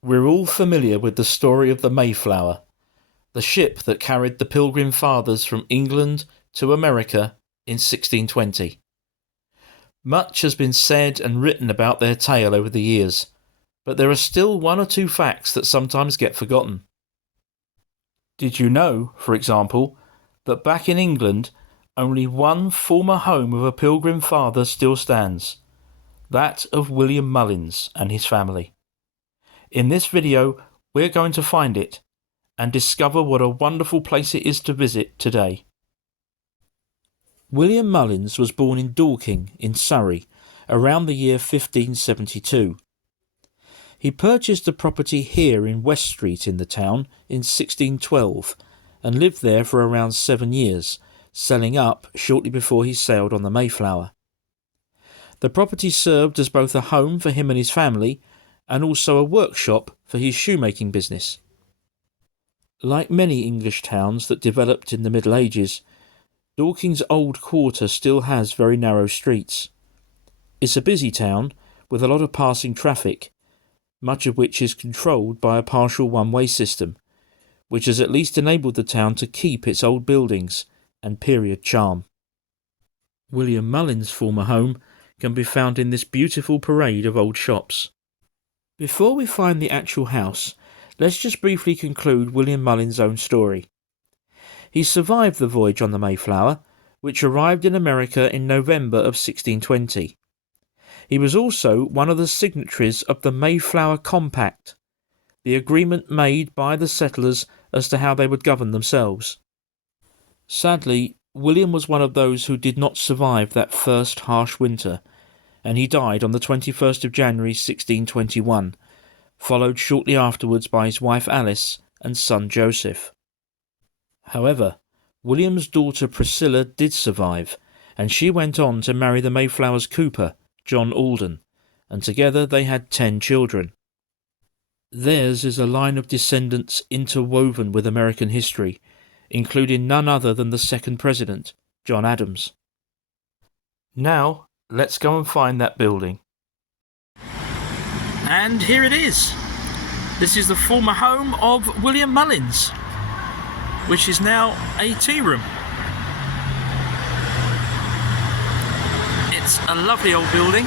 We're all familiar with the story of the Mayflower, the ship that carried the Pilgrim Fathers from England to America in 1620. Much has been said and written about their tale over the years, but there are still one or two facts that sometimes get forgotten. Did you know, for example, that back in England, only one former home of a Pilgrim Father still stands? That of William Mullins and his family. In this video, we're going to find it and discover what a wonderful place it is to visit today. William Mullins was born in Dorking in Surrey around the year 1572. He purchased a property here in West Street in the town in 1612 and lived there for around 7 years, selling up shortly before he sailed on the Mayflower. The property served as both a home for him and his family and also a workshop for his shoemaking business. Like many English towns that developed in the Middle Ages, Dorking's old quarter still has very narrow streets. It's a busy town with a lot of passing traffic, much of which is controlled by a partial one-way system, which has at least enabled the town to keep its old buildings and period charm. William Mullins' former home can be found in this beautiful parade of old shops. Before we find the actual house, let's just briefly conclude William Mullins' own story. He survived the voyage on the Mayflower, which arrived in America in November of 1620. He was also one of the signatories of the Mayflower Compact, the agreement made by the settlers as to how they would govern themselves. Sadly, William was one of those who did not survive that first harsh winter, and he died on the 21st of January 1621, followed shortly afterwards by his wife Alice and son Joseph. However, William's daughter Priscilla did survive, and she went on to marry the Mayflower's cooper, John Alden, and together they had 10 children. Theirs is a line of descendants interwoven with American history, including none other than the second president, John Adams. Now, let's go and find that building. And here it is. This is the former home of William Mullins, which is now a tea room. It's a lovely old building.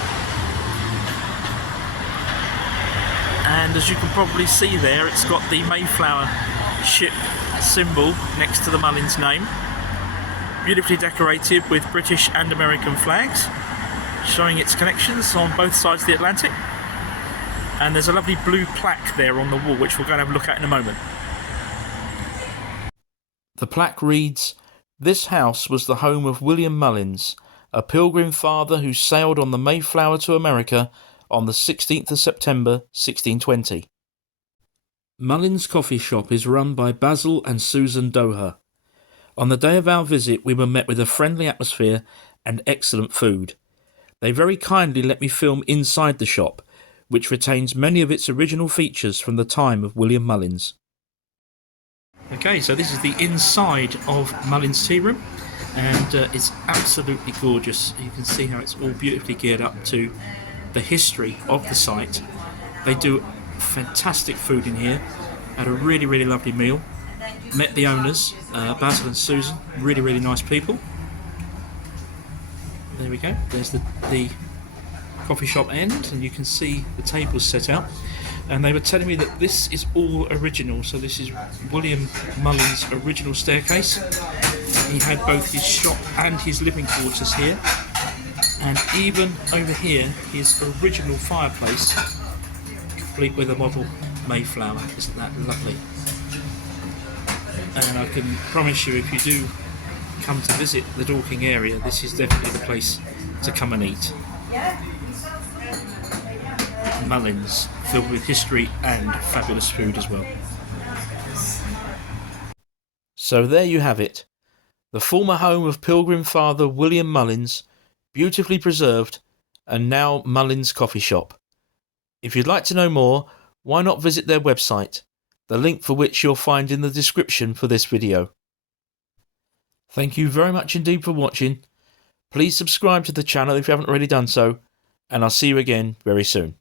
And as you can probably see there, it's got the Mayflower ship symbol next to the Mullins name. Beautifully decorated with British and American flags, showing its connections on both sides of the Atlantic. And there's a lovely blue plaque there on the wall, which we're going to have a look at in a moment. The plaque reads, "This house was the home of William Mullins, a Pilgrim Father who sailed on the Mayflower to America on the 16th of September 1620. Mullins' coffee shop is run by Basil and Susan Doher. On the day of our visit, we were met with a friendly atmosphere and excellent food. They very kindly let me film inside the shop, which retains many of its original features from the time of William Mullins." Okay, so this is the inside of Mullins' tea room, and it's absolutely gorgeous. You can see how it's all beautifully geared up to the history of the site. They do fantastic food in here. Had a really, really lovely meal. Met the owners, Basil and Susan, really nice people. There we go, there's the coffee shop end, and you can see the tables set out. And they were telling me that this is all original, so this is William Mullins' original staircase. He had both his shop and his living quarters here, and even over here his original fireplace, complete with a model Mayflower. Isn't that lovely? And I can promise you, if you do come to visit the Dorking area, this is definitely the place to come and eat. Mullins, filled with history and fabulous food as well. So there you have it, the former home of Pilgrim Father William Mullins, beautifully preserved, and now Mullins Coffee Shop. If you'd like to know more, why not visit their website, the link for which you'll find in the description for this video. Thank you very much indeed for watching. Please subscribe to the channel if you haven't already done so, and I'll see you again very soon.